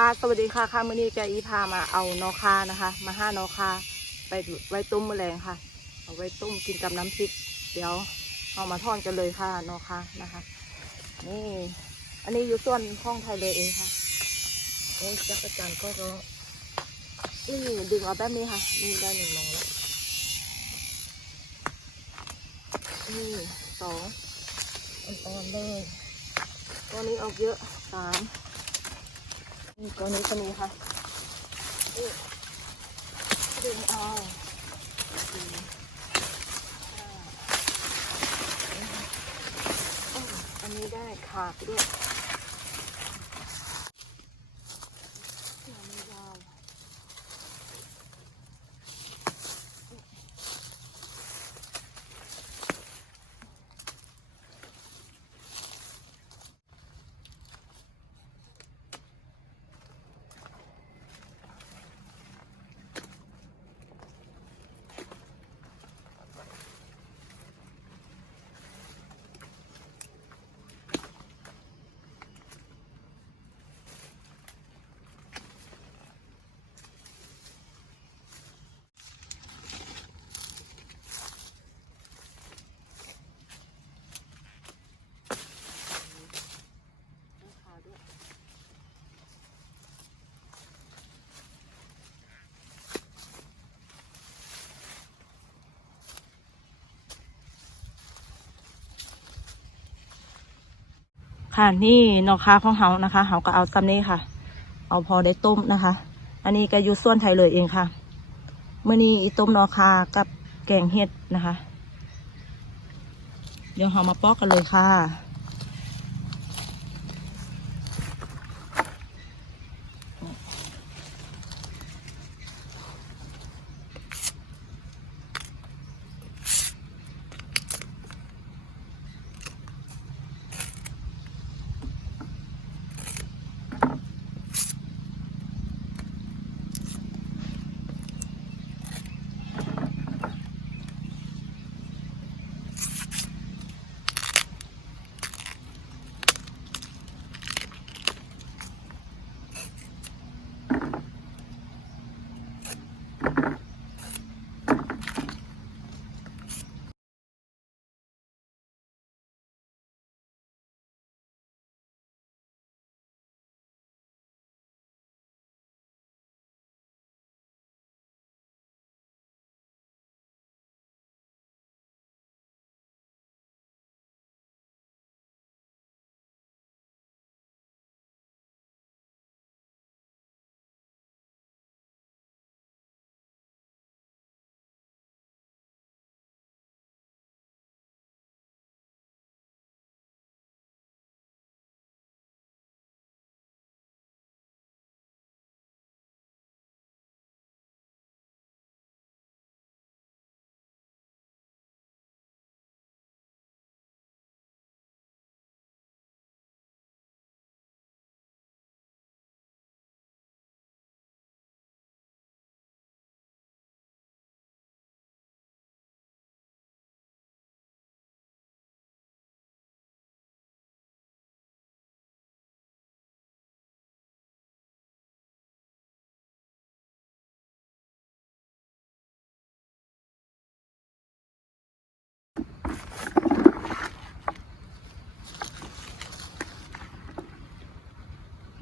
ค่ะสวัสดีค่ะค่ะมื่อนี้แกอีพามาเอานอคานะคะ มาห้านอคาไปไว้ต้มแมลงค่ะ เอาไว้ต้มกินกับน้ำพริก เดี๋ยวเอามาทอดกันเลยค่ะนอคานะคะ นี่ อันนี้อยู่ส่วนห้องไทยเลยเองค่ะโอ้ยจักรจันก็ร้องนี่ดึงเอาแบบนี้ค่ะ นี่ได้หนึ่งนองแล้วนี่สองอ่อนๆเลยตัวนี้ออกเยอะสาม ตัวนี้ก็มีค่ะดึงเอาสี่ห้าอ้าวอันนี้ได้ขาดด้วย ค่ะนี่นอกค้าของเฮานะคะเฮาก็เอาตำนี้ค่ะ เอาพอได้ต้มนะคะ อันนี้ก็อยู่ส่วนไทยเลยเองค่ะเมื่อนี้อีต้มนอคากับแกงเห็ดนะคะ เดี๋ยวเฮามาปอกกันเลยค่ะ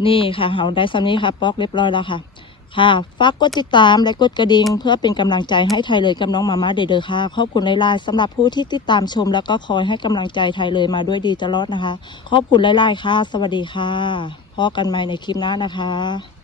นี่ค่ะเฮาได้ซ้ำนี้ค่ะปอกเรียบร้อยแล้วค่ะ ค่ะฝากกดติดตามและกดกระดิ่งเพื่อเป็นกำลังใจให้ไทยเลยกับน้องมาม่าเดอค่ะ ขอบคุณหลายๆสำหรับผู้ที่ติดตามชม แล้วก็คอยให้กำลังใจไทยเลยมาด้วยดีตลอดนะคะ ขอบคุณหลายๆค่ะ สวัสดีค่ะพบกันใหม่ในคลิปหน้านะคะ